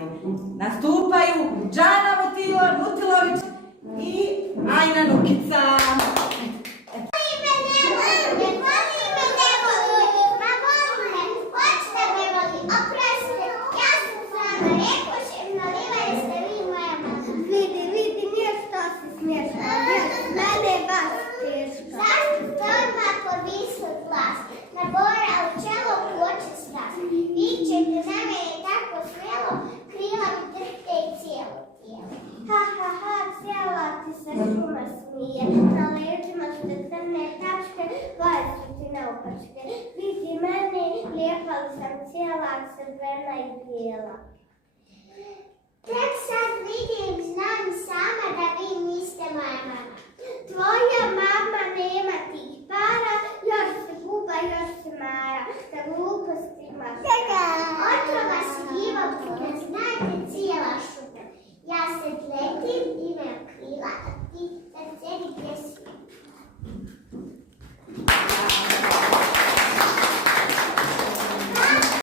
strani nastupaju Džana Mutilović i Ajna Nukica. Na leđima ste crne tačke, glaje su ti naopačke. Vidi mene, lijepa li sam cijela, crvena i bijela. Tek sad vidim, znam sama da vi niste moja mama. Tvoja mama nema tih para, još se buba, još se mara. Da glupostima šuta. Otrova si divovka, ne znajte cijela šuta. Ja se letim i me krila, a ti